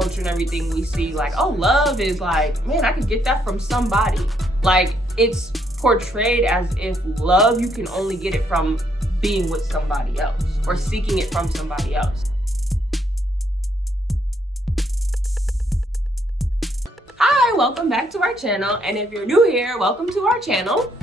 culture and everything, we see like, oh, love is like, man, I could get that from somebody. Like, it's portrayed as if love, you can only get it from being with somebody else or seeking it from somebody else. Hi, welcome back to our channel. And if you're new here, welcome to our channel.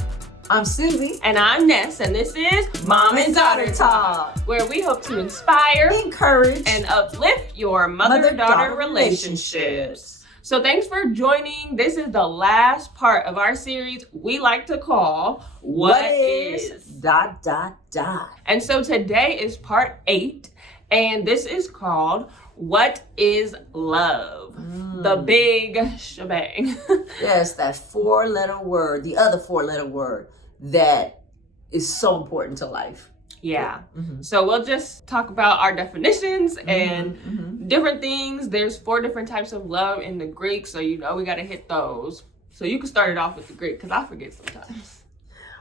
I'm Susie. And I'm Ness, and this is Mom and Daughter Talk, where we hope to inspire, encourage, and uplift your mother-daughter relationships. So thanks for joining. This is the last part of our series we like to call What is... And so today is part 8, and this is called What is Love? The big shebang. Yes, that 4-letter word, the other 4-letter word that is so important to life. Yeah. So we'll just talk about our definitions and different things. There's 4 different types of love in the Greek, so you know we got to hit those. So you can start it off with the Greek, because I forget sometimes.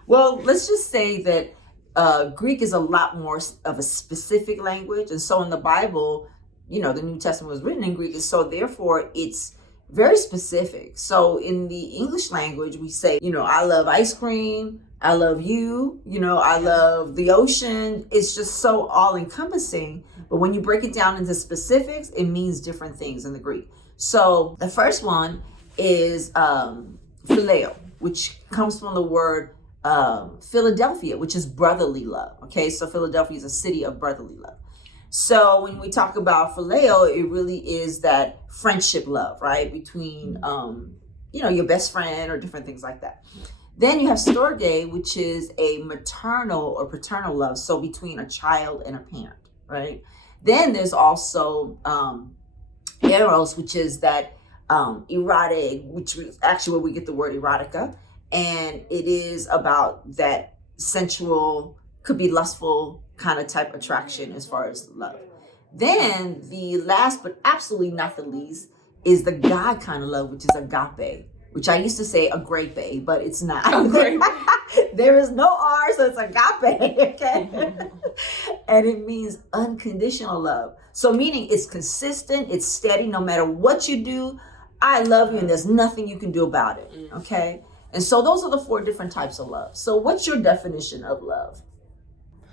Well, let's just say that Greek is a lot more of a specific language. And so in the Bible, you know, the New Testament was written in Greek, and so therefore it's very specific. So in the English language, we say, you know, I love ice cream, I love you, you know, I love the ocean. It's just so all-encompassing. But when you break it down into specifics, it means different things in the Greek. So the first one is phileo, which comes from the word Philadelphia, which is brotherly love. Okay, so Philadelphia is a city of brotherly love. So when we talk about phileo, it really is that friendship love, right? Between, you know, your best friend or different things like that. Then you have storge, which is a maternal or paternal love. So between a child and a parent, right? Then there's also eros, which is that erotic, which is actually where we get the word erotica. And it is about that sensual, could be lustful kind of type attraction as far as love. Then the last but absolutely not the least is the God kind of love, which is agape, which I used to say agape, but it's not. There is no R, so it's agape, okay? And it means unconditional love. So meaning it's consistent, it's steady, no matter what you do, I love you and there's nothing you can do about it, okay? And so those are the 4 different types of love. So what's your definition of love?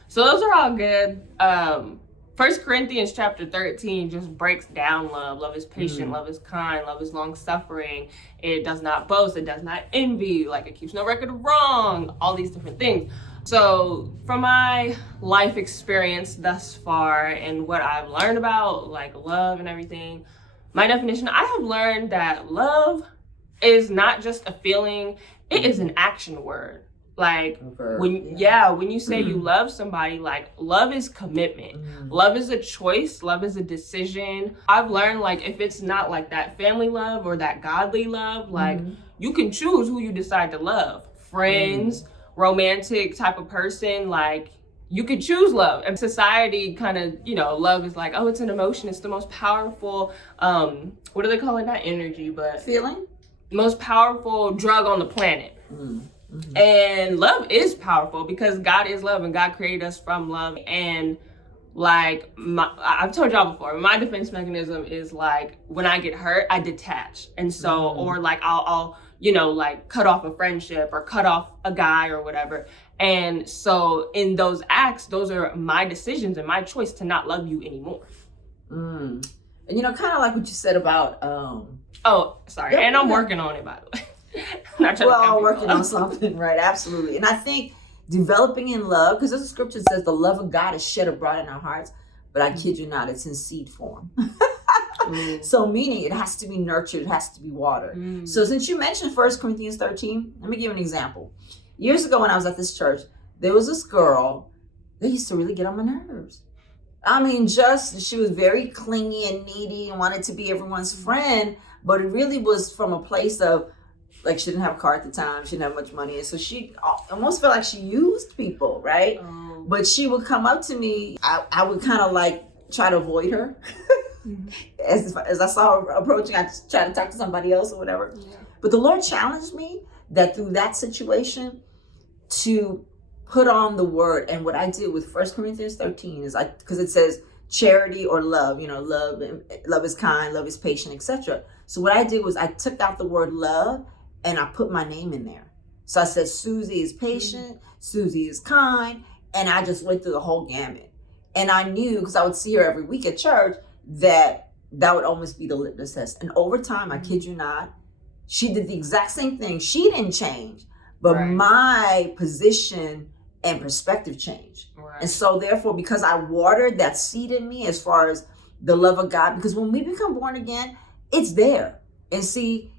So those are all good. 1 Corinthians chapter 13 just breaks down love. Love is patient, love is kind, love is long-suffering. It does not boast, it does not envy, like it keeps no record of wrong, all these different things. So from my life experience thus far and what I've learned about like love and everything, my definition, I have learned that love is not just a feeling, it is an action word. Like when you say you love somebody, like love is commitment. Love is a choice. Love is a decision. I've learned like if it's not like that family love or that godly love, like you can choose who you decide to love. Friends, romantic type of person, like you could choose love. And society kind of, you know, love is like, oh, it's an emotion. It's the most powerful, what do they call it? Not energy, but feeling. Most powerful drug on the planet. And love is powerful because God is love and God created us from love. And like I've told y'all before, my defense mechanism is like when I get hurt, I detach. And so, or like I'll, you know, like cut off a friendship or cut off a guy or whatever. And so in those acts, those are my decisions and my choice to not love you anymore. And you know, kind of like what you said about, oh, sorry. And I'm working on it, by the way. We're all working on something, right? Absolutely. And I think developing in love, because as the scripture says, the love of God is shed abroad in our hearts, but I kid you not, it's in seed form. So meaning it has to be nurtured, it has to be watered. So since you mentioned 1 Corinthians 13, let me give you an example. Years ago when I was at this church, there was this girl that used to really get on my nerves. I mean, she was very clingy and needy and wanted to be everyone's friend, but it really was from a place of, like, she didn't have a car at the time. She didn't have much money. And so she almost felt like she used people, right? But she would come up to me. I would kind of like try to avoid her. As I saw her approaching, I tried to talk to somebody else or whatever. But the Lord challenged me that through that situation to put on the word. And what I did with 1 Corinthians 13 is because it says, charity or love. Love is kind, love is patient, etc. So what I did was I took out the word love and I put my name in there. So I said Susie is patient, Susie is kind, and I just went through the whole gamut. And I knew, because I would see her every week at church, that would almost be the litmus test. And over time, I kid you not, she did the exact same thing. She didn't change, but my position and perspective changed. And so therefore, because I watered that seed in me as far as the love of God, because when we become born again, it's there. And see,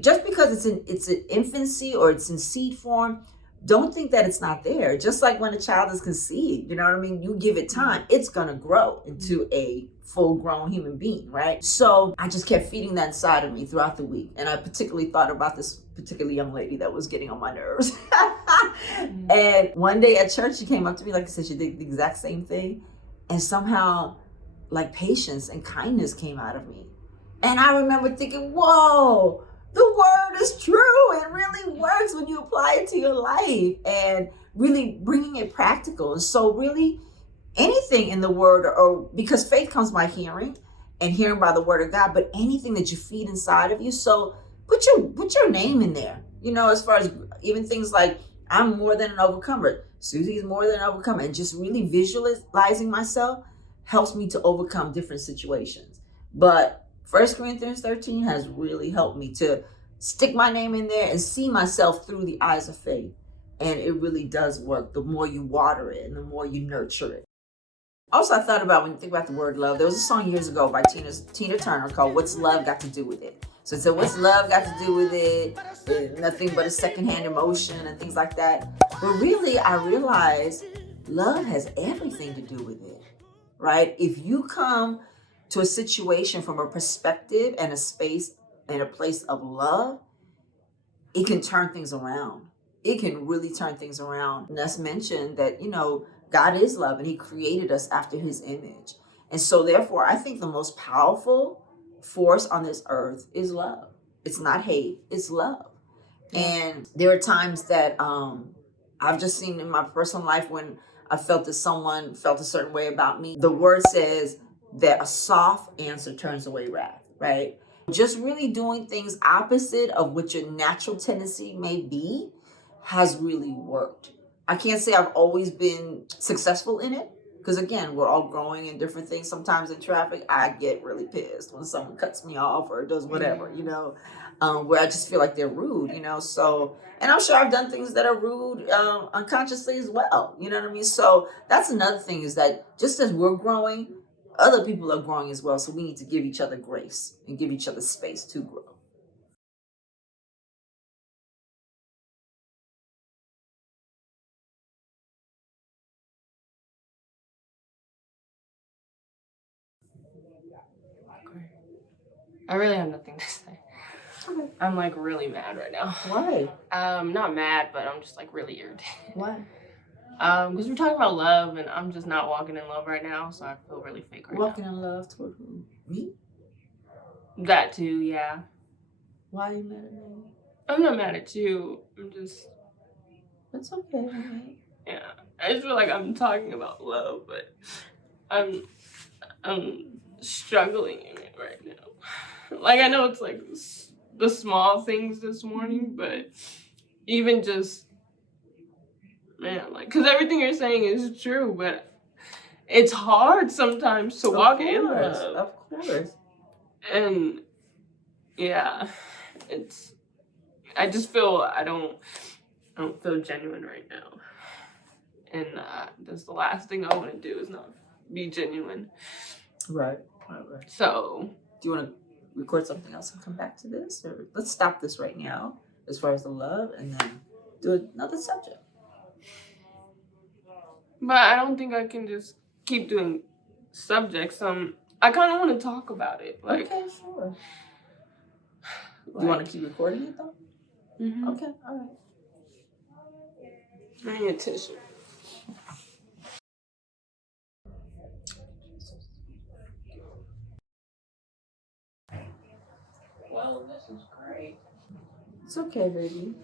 just because it's an infancy or it's in seed form, don't think that it's not there. Just like when a child is conceived, you know what I mean? You give it time, it's gonna grow into a full-grown human being, right? So I just kept feeding that inside of me throughout the week. And I particularly thought about this particular young lady that was getting on my nerves. And one day at church, she came up to me, like I said, she did the exact same thing. And somehow, like, patience and kindness came out of me. And I remember thinking, whoa, the word is true. It really works when you apply it to your life and really bringing it practical. And so really anything in the word, or because faith comes by hearing and hearing by the word of God, but anything that you feed inside of you. So put your name in there, as far as even things like I'm more than an overcomer. Susie is more than an overcomer. And just really visualizing myself helps me to overcome different situations. But 1 Corinthians 13 has really helped me to stick my name in there and see myself through the eyes of faith. And it really does work. The more you water it and the more you nurture it. Also, I thought about, when you think about the word love, there was a song years ago by Tina Turner called What's Love Got to Do with It? So it said, what's love got to do with it? Nothing but a secondhand emotion and things like that. But really, I realized love has everything to do with it, right? If you come to a situation from a perspective and a space and a place of love, it can turn things around. It can really turn things around. And that's mentioned that, God is love and he created us after his image. And so therefore, I think the most powerful force on this earth is love. It's not hate, it's love. And there are times that I've just seen in my personal life when I felt that someone felt a certain way about me. The word says that a soft answer turns away wrath, right? Just really doing things opposite of what your natural tendency may be has really worked. I can't say I've always been successful in it, because again, we're all growing in different things. Sometimes in traffic, I get really pissed when someone cuts me off or does whatever, where I just feel like they're rude, So, and I'm sure I've done things that are rude unconsciously as well, you know what I mean? So that's another thing, is that just as we're growing, other people are growing as well. So we need to give each other grace and give each other space to grow. I really have nothing to say. Okay. I'm like really mad right now. Why? Not mad, but I'm just like really irritated. Why? Because we're talking about love, and I'm just not walking in love right now, so I feel really fake right Walking in love toward who? Me? now. That too, yeah. Why are you mad at me? I'm not mad at you. I'm just. It's okay, honey. Yeah. I just feel like I'm talking about love, but I'm struggling in it right now. Like, I know it's like the small things this morning, but even just, man, like, because everything you're saying is true, but it's hard sometimes to walk in love. Of course. And yeah, I just feel I don't feel genuine right now. And that's the last thing I want to do, is not be genuine. Right. So, do you want to record something else and come back to this? Or let's stop this right now as far as the love, and then do another subject. But I don't think I can just keep doing subjects. I kind of want to talk about it. Like, okay, sure. Like, you want to keep recording it though? Mm-hmm. Okay, all right. I need a tissue. Well, this is great. It's okay, baby.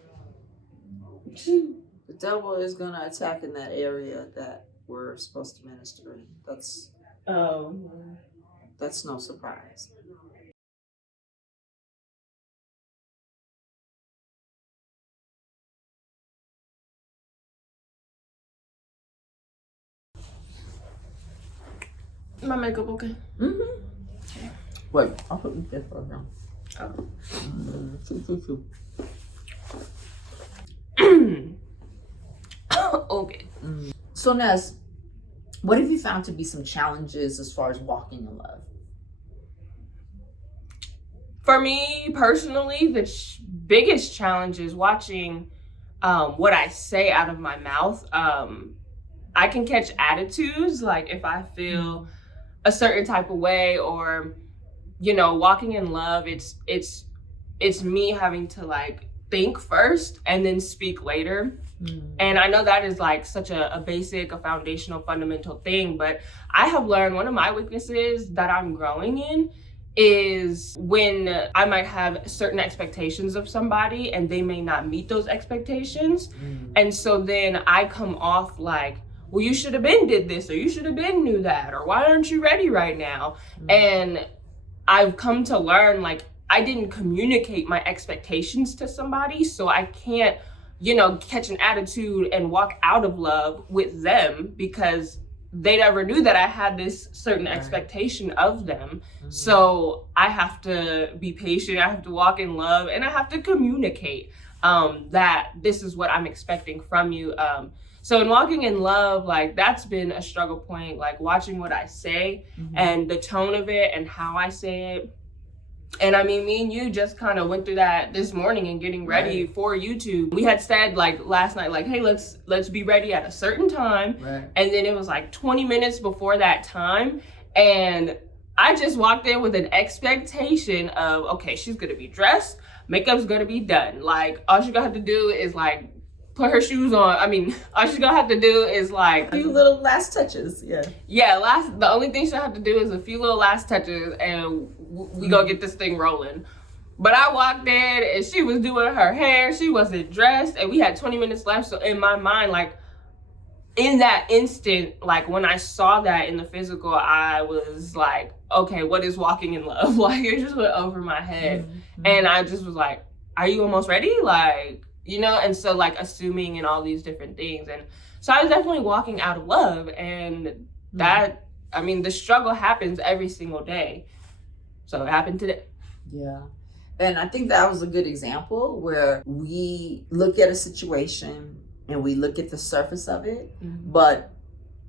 The devil is gonna attack in that area that we're supposed to minister in. That's That's no surprise. My makeup okay? Mm-hmm. Wait, I'll put this first now. Okay. So Ness, what have you found to be some challenges as far as walking in love? For me personally, the biggest challenge is watching what I say out of my mouth. I can catch attitudes, like if I feel a certain type of way, or walking in love, it's me having to like think first and then speak later. And I know that is like such a basic, a foundational, fundamental thing, but I have learned one of my weaknesses that I'm growing in is when I might have certain expectations of somebody and they may not meet those expectations. And so then I come off like, well, you should have been did this, or you should have been knew that, or why aren't you ready right now? And I've come to learn, like, I didn't communicate my expectations to somebody, so I can't, catch an attitude and walk out of love with them because they never knew that I had this certain expectation of them. So I have to be patient, I have to walk in love, and I have to communicate that this is what I'm expecting from you. So in walking in love, like, that's been a struggle point, like watching what I say and the tone of it and how I say it. And I mean, me and you just kind of went through that this morning and getting ready for YouTube. We had said like last night, like, hey, let's be ready at a certain time. And then it was like 20 minutes before that time. And I just walked in with an expectation of, okay, she's gonna be dressed, makeup's gonna be done. Like, all she's gonna have to do is like put her shoes on. I mean, all she's gonna have to do is like a few little last touches. The only thing she'll have to do is a few little last touches, and we gonna get this thing rolling. But I walked in and she was doing her hair, she wasn't dressed, and we had 20 minutes left. So in my mind, like, in that instant, like when I saw that in the physical, I was like, okay, what is walking in love? Like, it just went over my head. And I just was like, are you almost ready? Like, and so like assuming and all these different things. And so I was definitely walking out of love, and that, I mean, the struggle happens every single day. So it happened today. Yeah. And I think that was a good example where we look at a situation and we look at the surface of it. But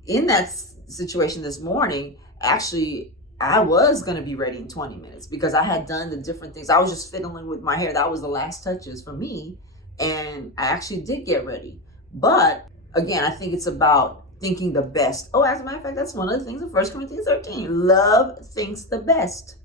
in that situation this morning, actually, I was going to be ready in 20 minutes because I had done the different things. I was just fiddling with my hair. That was the last touches for me. And I actually did get ready. But again, I think it's about thinking the best. Oh, as a matter of fact, that's one of the things in 1 Corinthians 13. Love thinks the best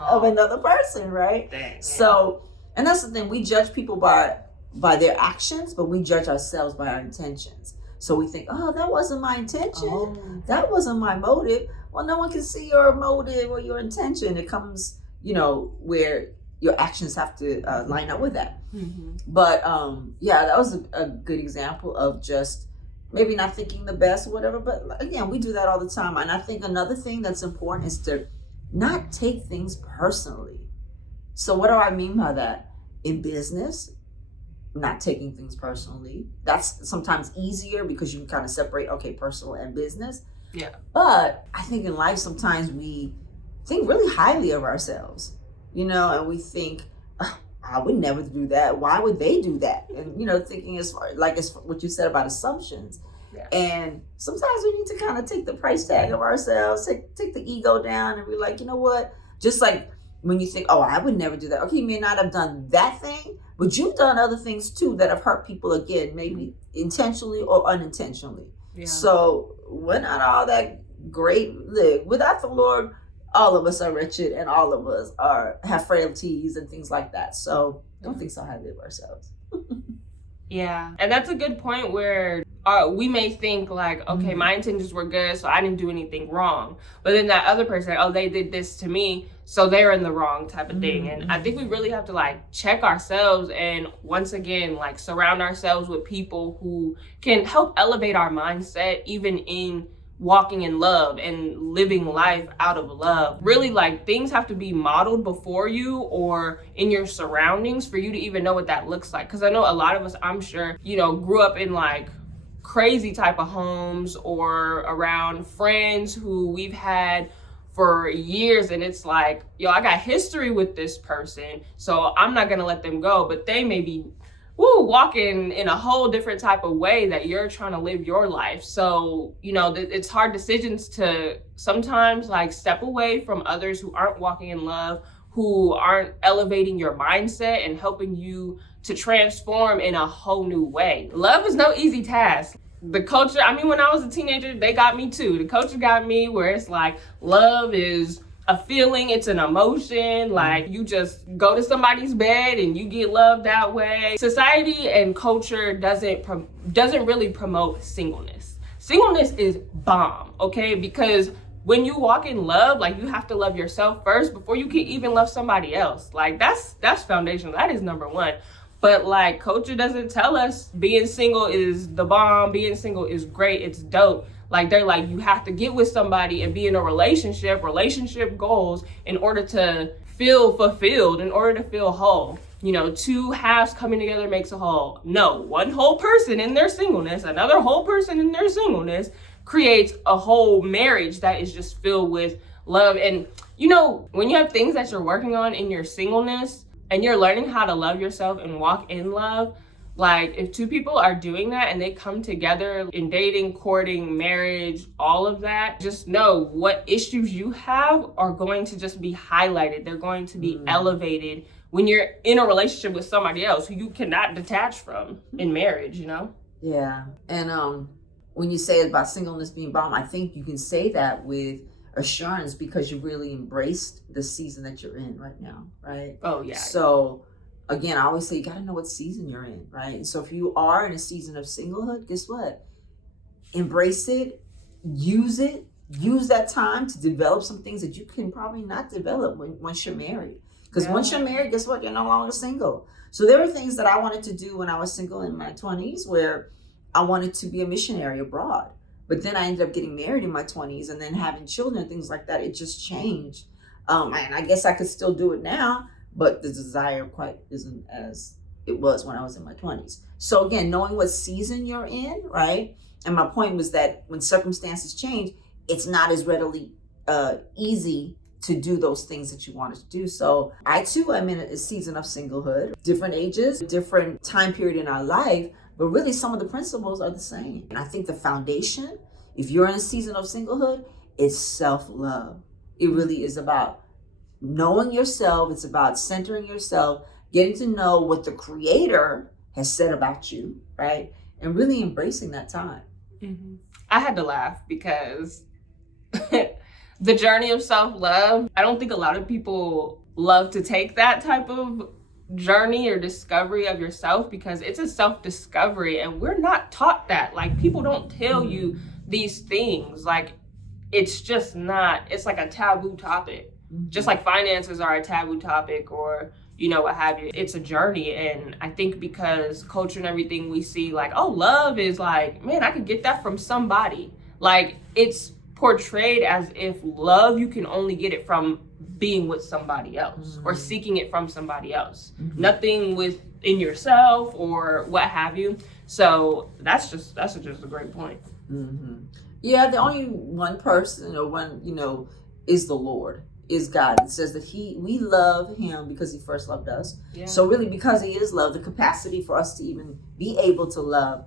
of another person, right? Dang, so, and that's the thing. We judge people by their actions, but we judge ourselves by our intentions. So we think, oh, that wasn't my intention. That wasn't my motive. Well, no one can see your motive or your intention. It comes, where your actions have to line up with that. But that was a good example of just maybe not thinking the best or whatever. But again, we do that all the time. And I think another thing that's important is to not take things personally. So what do I mean by that? In business, not taking things personally. That's sometimes easier because you can kind of separate, okay, personal and business. Yeah. But I think in life, sometimes we think really highly of ourselves, and we think, oh, I would never do that. Why would they do that? And, thinking as far like as what you said about assumptions. Yeah. And sometimes we need to kind of take the price tag of ourselves, take the ego down and be like, you know what? Just like when you think, oh, I would never do that. Okay, you may not have done that thing, but you've done other things too that have hurt people again, maybe intentionally or unintentionally. Yeah. So we're not all that great. Look, without the Lord, all of us are wretched and all of us have frailties and things like that. So don't think so highly of ourselves. Yeah. And that's a good point where we may think like, okay, my intentions were good, so I didn't do anything wrong. But then that other person, oh, they did this to me, so they're in the wrong type of thing. And I think we really have to like check ourselves and once again, like surround ourselves with people who can help elevate our mindset even in walking in love and living life out of love. Really, like, things have to be modeled before you or in your surroundings for you to even know what that looks like. Because I know a lot of us, I'm sure, you know, grew up in like crazy type of homes or around friends who we've had for years, and it's like, yo, I got history with this person, so I'm not gonna let them go, but they may be walking in a whole different type of way that you're trying to live your life. So, you know, it's hard decisions to sometimes like step away from others who aren't walking in love, who aren't elevating your mindset and helping you to transform in a whole new way. Love is no easy task. The culture, I mean, when I was a teenager, they got me too. The culture got me where it's like, love is a feeling, it's an emotion, like you just go to somebody's bed and you get loved that way. Society and culture doesn't really promote singleness. Singleness is bomb, okay? Because when you walk in love, like, you have to love yourself first before you can even love somebody else. Like, that's foundational. That is number one. But like, culture doesn't tell us being single is the bomb, being single is great, it's dope. Like, they're like, you have to get with somebody and be in a relationship goals in order to feel fulfilled, in order to feel whole. You know, two halves coming together makes a whole. No, one whole person in their singleness, another whole person in their singleness creates a whole marriage that is just filled with love. And, you know, when you have things that you're working on in your singleness and you're learning how to love yourself and walk in love, like, if two people are doing that and they come together in dating, courting, marriage, all of that, just know what issues you have are going to just be highlighted. They're going to be elevated when you're in a relationship with somebody else who you cannot detach from in marriage, you know? Yeah. And when you say about singleness being bomb, I think you can say that with assurance because you really embraced the season that you're in right now, right? Oh, yeah. So again, I always say you got to know what season you're in, right? And so if you are in a season of singlehood, guess what? Embrace it, use that time to develop some things that you can probably not develop once you're married. Because once you're married, guess what? You're no longer single. So there were things that I wanted to do when I was single in my 20s where I wanted to be a missionary abroad. But then I ended up getting married in my 20s and then having children and things like that. It just changed. And I guess I could still do it now, but the desire quite isn't as it was when I was in my 20s. So again, knowing what season you're in, right? And my point was that when circumstances change, it's not as readily easy to do those things that you wanted to do. So I too am in a season of singlehood, different ages, different time period in our life, but really some of the principles are the same. And I think the foundation, if you're in a season of singlehood, is self-love. It really is about knowing yourself. It's about centering yourself, getting to know what the Creator has said about you, right? And really embracing that time. Mm-hmm. I had to laugh because the journey of self-love, I don't think a lot of people love to take that type of journey or discovery of yourself because it's a self-discovery and we're not taught that. Like, people don't tell you these things. Like, it's just not, it's like a taboo topic. Just like finances are a taboo topic or, you know, what have you. It's a journey. And I think because culture and everything we see, like, oh, love is like, man, I could get that from somebody. Like, it's portrayed as if love, you can only get it from being with somebody else or seeking it from somebody else. Nothing within yourself or what have you. So that's just a great point. Yeah, the only one person or one, you know, is the Lord, is God. It says that we love him because he first loved us. Yeah. So really, because he is love, the capacity for us to even be able to love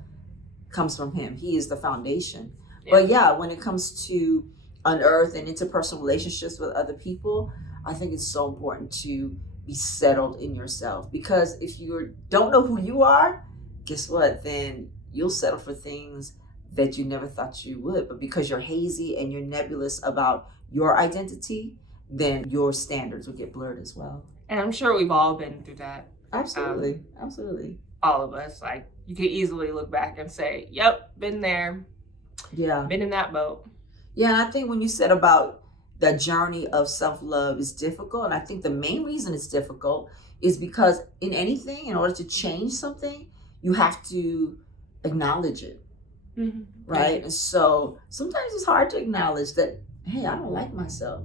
comes from him. He is the foundation. Yeah. But yeah, when it comes to unearth and interpersonal relationships with other people, I think it's so important to be settled in yourself, because if you don't know who you are, guess what? Then you'll settle for things that you never thought you would. But because you're hazy and you're nebulous about your identity, then your standards will get blurred as well. And I'm sure we've all been through that. Absolutely. All of us. Like, you could easily look back and say, yep, been there. Yeah. Been in that boat. Yeah, and I think when you said about the journey of self-love is difficult, and I think the main reason it's difficult is because in anything, in order to change something, you have to acknowledge it. right? And so sometimes it's hard to acknowledge that, hey, I don't like myself.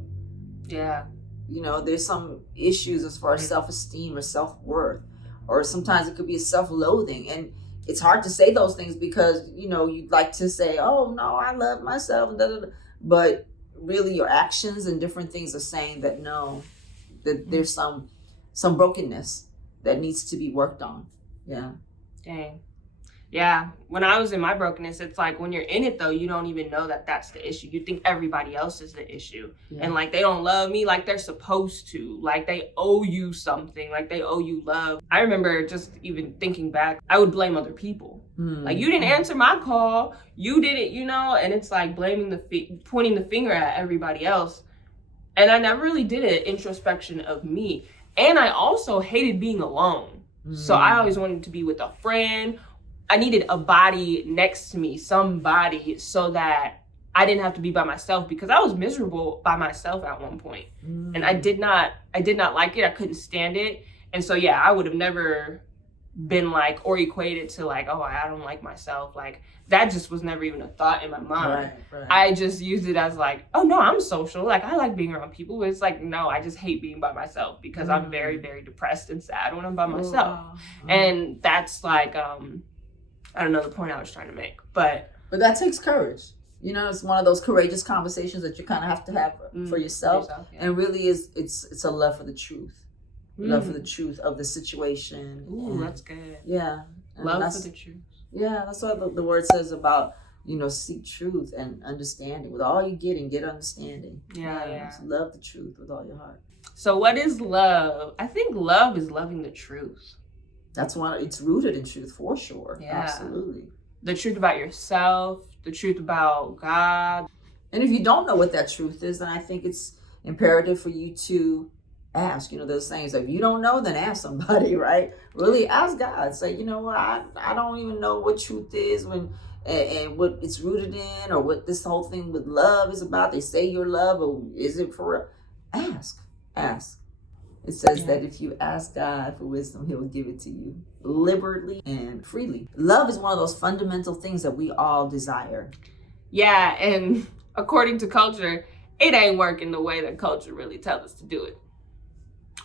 Yeah. You know, there's some issues as far as self-esteem or self-worth, or sometimes it could be a self-loathing. And it's hard to say those things because, you know, you'd like to say, oh, no, I love myself, and da, da, da. But really your actions and different things are saying that no, that there's some brokenness that needs to be worked on. Yeah. Dang. Yeah, when I was in my brokenness, it's like when you're in it though, you don't even know that that's the issue. You think everybody else is the issue. And like they don't love me like they're supposed to. Like they owe you something, like they owe you love. I remember just even thinking back, I would blame other people. Like you didn't answer my call, you did it, you know, and it's like blaming pointing the finger at everybody else. And I never really did an introspection of me. And I also hated being alone. So I always wanted to be with a friend. I needed a body next to me, somebody, so that I didn't have to be by myself, because I was miserable by myself at one point. And I did not like it. I couldn't stand it. And so, yeah, I would have never been like, or equated to like, oh, I don't like myself. Like that just was never even a thought in my mind. Right. I just used it as like, oh no, I'm social. Like I like being around people. But it's like, no, I just hate being by myself because I'm very, very depressed and sad when I'm by myself. And that's like, I don't know the point I was trying to make, but that takes courage. You know, it's one of those courageous conversations that you kind of have to have for yourself. Yeah. And really it's a love for the truth. Love for the truth of the situation. Ooh, that's good. Yeah. And love for the truth. Yeah, that's what the word says about, you know, seek truth and understanding. With all you get and get understanding. Yeah. So love the truth with all your heart. So what is love? I think love is loving the truth. That's one. It's rooted in truth for sure. Yeah. Absolutely. The truth about yourself, the truth about God. And if you don't know what that truth is, then I think it's imperative for you to ask. You know, those things. If you don't know, then ask somebody, right? Really ask God. Say, you know what, I don't even know what truth is and what it's rooted in, or what this whole thing with love is about. They say you're love, or is it for real? Ask. It says that if you ask God for wisdom, he'll give it to you liberally and freely. Love is one of those fundamental things that we all desire. Yeah, and according to culture, it ain't working the way that culture really tells us to do it.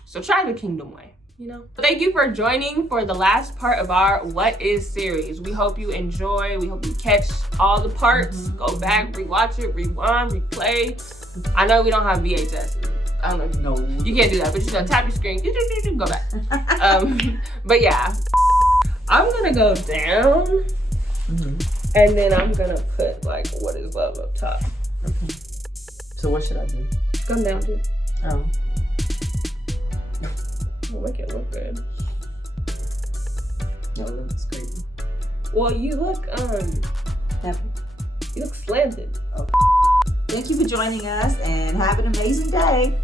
So try the kingdom way, you know? Thank you for joining for the last part of our What Is series. We hope you enjoy. We hope you catch all the parts. Go back, rewatch it, rewind, replay. I know we don't have VHS. I don't know. No. You can't do that, but you know, tap your screen, go back. But yeah, I'm gonna go down, and then I'm gonna put like what is love up top. Okay. So what should I do? Come down too. Oh. We'll make it look good. No, it looks great. Well, you look happy. You look slanted. Oh. Thank you for joining us, and have an amazing day.